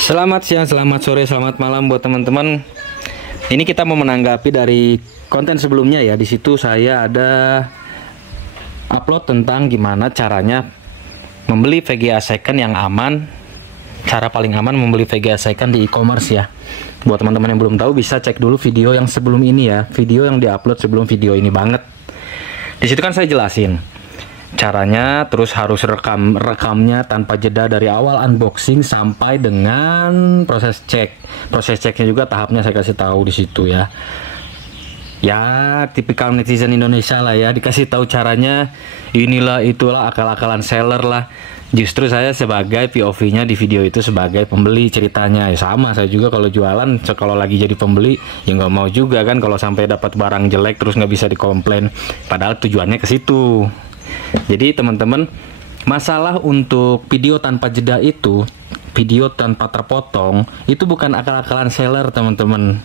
Selamat siang, selamat sore, selamat malam buat teman-teman. Ini kita mau menanggapi dari konten sebelumnya ya. Di situ saya ada upload tentang gimana caranya membeli VGA second yang aman. Cara paling aman membeli VGA second di e-commerce ya. Buat teman-teman yang belum tahu bisa cek dulu video yang sebelum ini ya. Video yang diupload sebelum video ini banget. Di situ kan saya jelasin caranya, terus harus rekamnya tanpa jeda dari awal unboxing sampai dengan proses cek. Proses ceknya juga tahapnya saya kasih tahu di situ ya. Ya, tipikal netizen Indonesia lah ya, dikasih tahu caranya, inilah itulah akal-akalan seller lah. Justru saya sebagai POV-nya di video itu sebagai pembeli ceritanya. Ya sama, saya juga kalau jualan, kalau lagi jadi pembeli ya nggak mau juga kan kalau sampai dapat barang jelek terus nggak bisa dikomplain. Padahal tujuannya ke situ. Jadi teman-teman, masalah untuk video tanpa jeda itu, video tanpa terpotong, itu bukan akal-akalan seller teman-teman.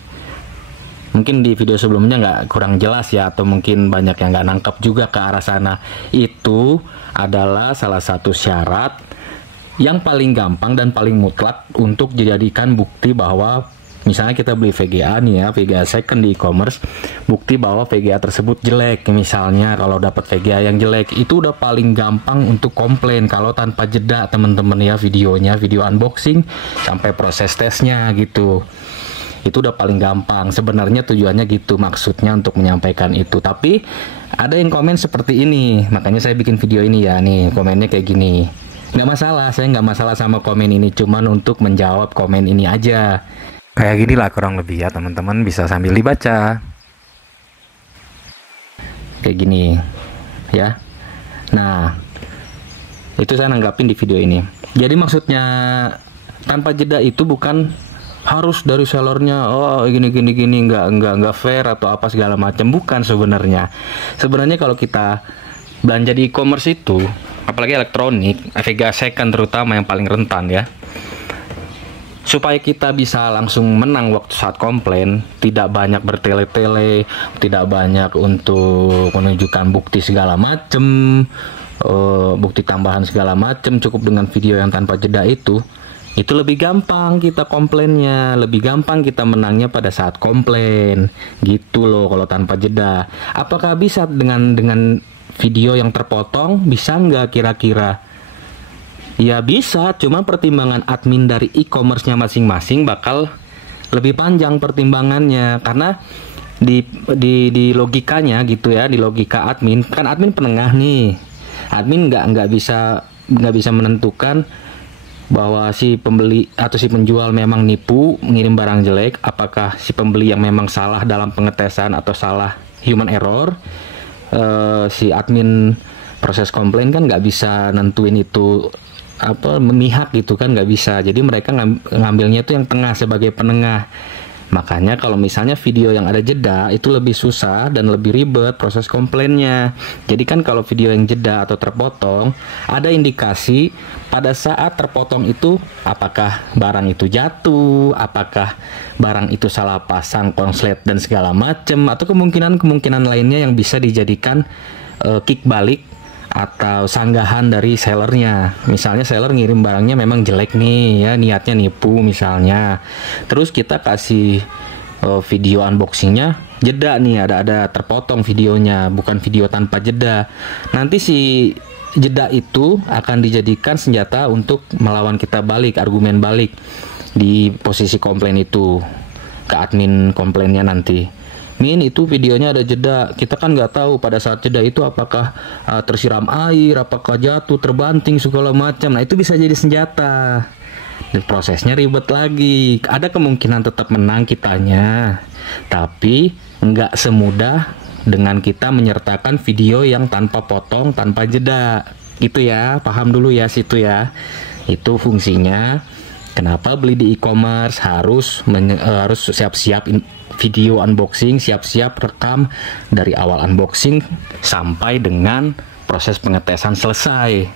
Mungkin di video sebelumnya nggak kurang jelas ya, atau mungkin banyak yang nggak nangkep juga ke arah sana. Itu adalah salah satu syarat yang paling gampang dan paling mutlak untuk dijadikan bukti bahwa misalnya kita beli VGA nih ya, VGA second di e-commerce, bukti bahwa VGA tersebut jelek. Misalnya kalau dapat VGA yang jelek, itu udah paling gampang untuk komplain kalau tanpa jeda teman-teman ya, videonya, video unboxing sampai proses tesnya gitu. Itu udah paling gampang. Sebenarnya tujuannya gitu, maksudnya untuk menyampaikan itu. Tapi ada yang komen seperti ini, makanya saya bikin video ini ya. Nih komennya kayak gini. Nggak masalah, saya nggak masalah sama komen ini, cuman untuk menjawab komen ini aja. Kayak gini lah kurang lebih ya teman-teman, bisa sambil dibaca. Kayak gini ya. Nah, itu saya nanggapin di video ini. Jadi maksudnya tanpa jeda itu bukan harus dari sellernya, oh gini nggak fair atau apa segala macam, bukan sebenarnya. Sebenarnya kalau kita belanja di e-commerce itu, apalagi elektronik, VGA second terutama yang paling rentan ya. Supaya kita bisa langsung menang waktu saat komplain, tidak banyak bertele-tele, tidak banyak untuk menunjukkan bukti segala macem, bukti tambahan segala macem, cukup dengan video yang tanpa jeda itu lebih gampang kita komplainnya, lebih gampang kita menangnya pada saat komplain, gitu loh kalau tanpa jeda. Apakah bisa dengan video yang terpotong? Bisa nggak kira-kira? Ya bisa, cuma pertimbangan admin dari e-commerce-nya masing-masing bakal lebih panjang pertimbangannya, karena di logikanya gitu ya, di logika admin, kan admin penengah nih, admin nggak bisa menentukan bahwa si pembeli atau si penjual memang nipu ngirim barang jelek, apakah si pembeli yang memang salah dalam pengetesan atau salah human error. Si admin proses komplain kan nggak bisa nentuin itu apa memihak gitu kan, nggak bisa. Jadi mereka ngambilnya itu yang tengah sebagai penengah. Makanya kalau misalnya video yang ada jeda itu lebih susah dan lebih ribet proses komplainnya. Jadi kan kalau video yang jeda atau terpotong, ada indikasi pada saat terpotong itu apakah barang itu jatuh, apakah barang itu salah pasang konslet dan segala macam, atau kemungkinan lainnya yang bisa dijadikan kick balik atau sanggahan dari sellernya. Misalnya seller ngirim barangnya memang jelek nih ya, niatnya nipu misalnya, terus kita kasih video unboxingnya jeda nih, ada terpotong videonya, bukan video tanpa jeda. Nanti si jeda itu akan dijadikan senjata untuk melawan kita balik, argumen balik di posisi komplain itu ke admin komplainnya nanti. Min, itu videonya ada jeda, kita kan nggak tahu pada saat jeda itu apakah tersiram air, apakah jatuh, terbanting segala macam. Nah itu bisa jadi senjata dan prosesnya ribet lagi. Ada kemungkinan tetap menang kitanya, tapi nggak semudah dengan kita menyertakan video yang tanpa potong, tanpa jeda gitu ya. Paham dulu ya situ ya. Itu fungsinya kenapa beli di e-commerce harus siap-siap video unboxing, siap-siap rekam dari awal unboxing sampai dengan proses pengetesan selesai.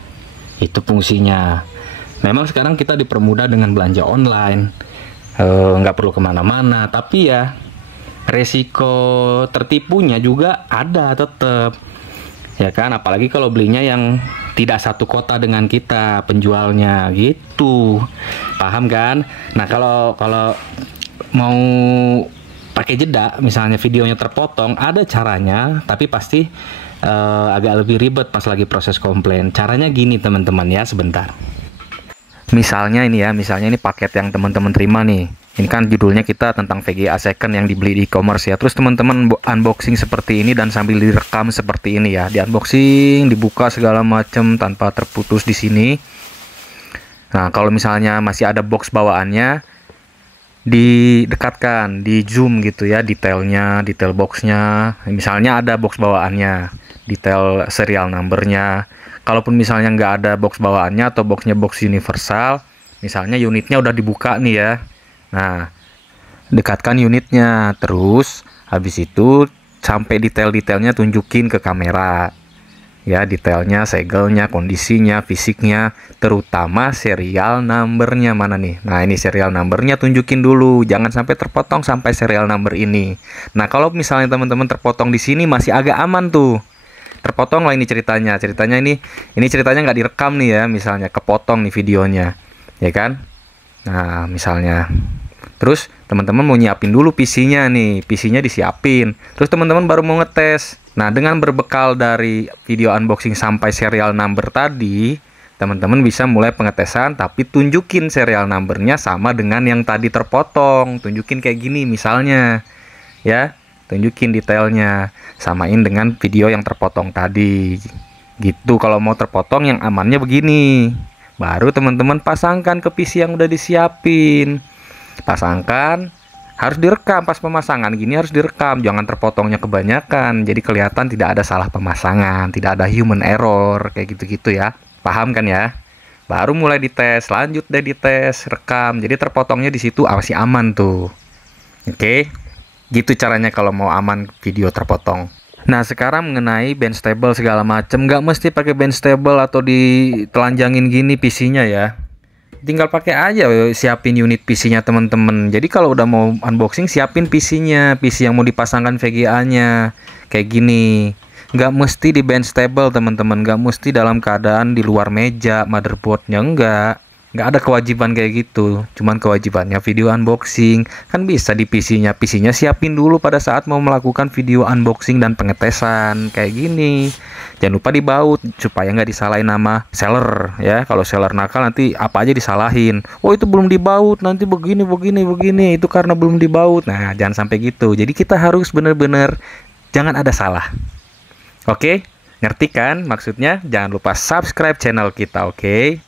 Itu fungsinya. Memang sekarang kita dipermudah dengan belanja online, nggak perlu kemana-mana, tapi ya resiko tertipunya juga ada tetap, ya kan? Apalagi kalau belinya yang tidak satu kota dengan kita penjualnya gitu, paham kan? Nah kalau mau pakai jeda, misalnya videonya terpotong, ada caranya, tapi pasti agak lebih ribet pas lagi proses komplain. Caranya gini teman-teman ya, sebentar. Misalnya ini paket yang teman-teman terima nih. Ini kan judulnya kita tentang VGA second yang dibeli di e-commerce ya. Terus teman-teman unboxing seperti ini dan sambil direkam seperti ini ya. Di unboxing, dibuka segala macam tanpa terputus di sini. Nah, kalau misalnya masih ada box bawaannya, didekatkan, di zoom gitu ya, detailnya, detail boxnya. Misalnya ada box bawaannya, detail serial numbernya. Kalaupun misalnya nggak ada box bawaannya atau boxnya box universal, misalnya unitnya udah dibuka nih ya. Nah, dekatkan unitnya, terus habis itu sampai detail-detailnya tunjukin ke kamera. Ya, detailnya, segelnya, kondisinya, fisiknya, terutama serial numbernya mana nih. Nah, ini serial numbernya tunjukin dulu, jangan sampai terpotong sampai serial number ini. Nah, kalau misalnya teman-teman terpotong di sini masih agak aman tuh. Terpotong lah ini ceritanya. Ceritanya ini ceritanya nggak direkam nih ya, misalnya kepotong nih videonya, ya kan? Nah, misalnya. Terus teman-teman mau nyiapin dulu PC-nya nih, PC-nya disiapin. Terus teman-teman baru mau ngetes. Nah, dengan berbekal dari video unboxing sampai serial number tadi, teman-teman bisa mulai pengetesan, tapi tunjukin serial numbernya sama dengan yang tadi terpotong. Tunjukin kayak gini misalnya, ya. Tunjukin detailnya, samain dengan video yang terpotong tadi. Gitu, kalau mau terpotong yang amannya begini. Baru teman-teman pasangkan ke PC yang udah disiapin. Pasangkan, harus direkam pas pemasangan gini, harus direkam, jangan terpotongnya kebanyakan, jadi kelihatan tidak ada salah pemasangan, tidak ada human error, kayak gitu-gitu ya. Paham kan ya? Baru mulai dites, lanjut deh dites, rekam, jadi terpotongnya di situ masih aman tuh. Oke, gitu caranya kalau mau aman video terpotong. Nah, sekarang mengenai bench stable segala macam, nggak mesti pakai bench stable atau ditelanjangin gini PC-nya ya. Tinggal pakai aja, siapin unit PC-nya teman-teman. Jadi kalau udah mau unboxing, siapin PC-nya, PC yang mau dipasangkan VGA-nya. Kayak gini. Nggak mesti di bench table teman-teman, nggak mesti dalam keadaan di luar meja motherboardnya, nggak ada kewajiban kayak gitu. Cuman kewajibannya video unboxing. Kan bisa di PC-nya siapin dulu pada saat mau melakukan video unboxing dan pengetesan kayak gini. Jangan lupa dibaut supaya nggak disalahin nama seller ya. Kalau seller nakal nanti apa aja disalahin. Oh, itu belum dibaut, nanti begini. Itu karena belum dibaut. Nah, jangan sampai gitu. Jadi kita harus bener-bener jangan ada salah. Oke? Ngerti kan maksudnya? Jangan lupa subscribe channel kita, oke?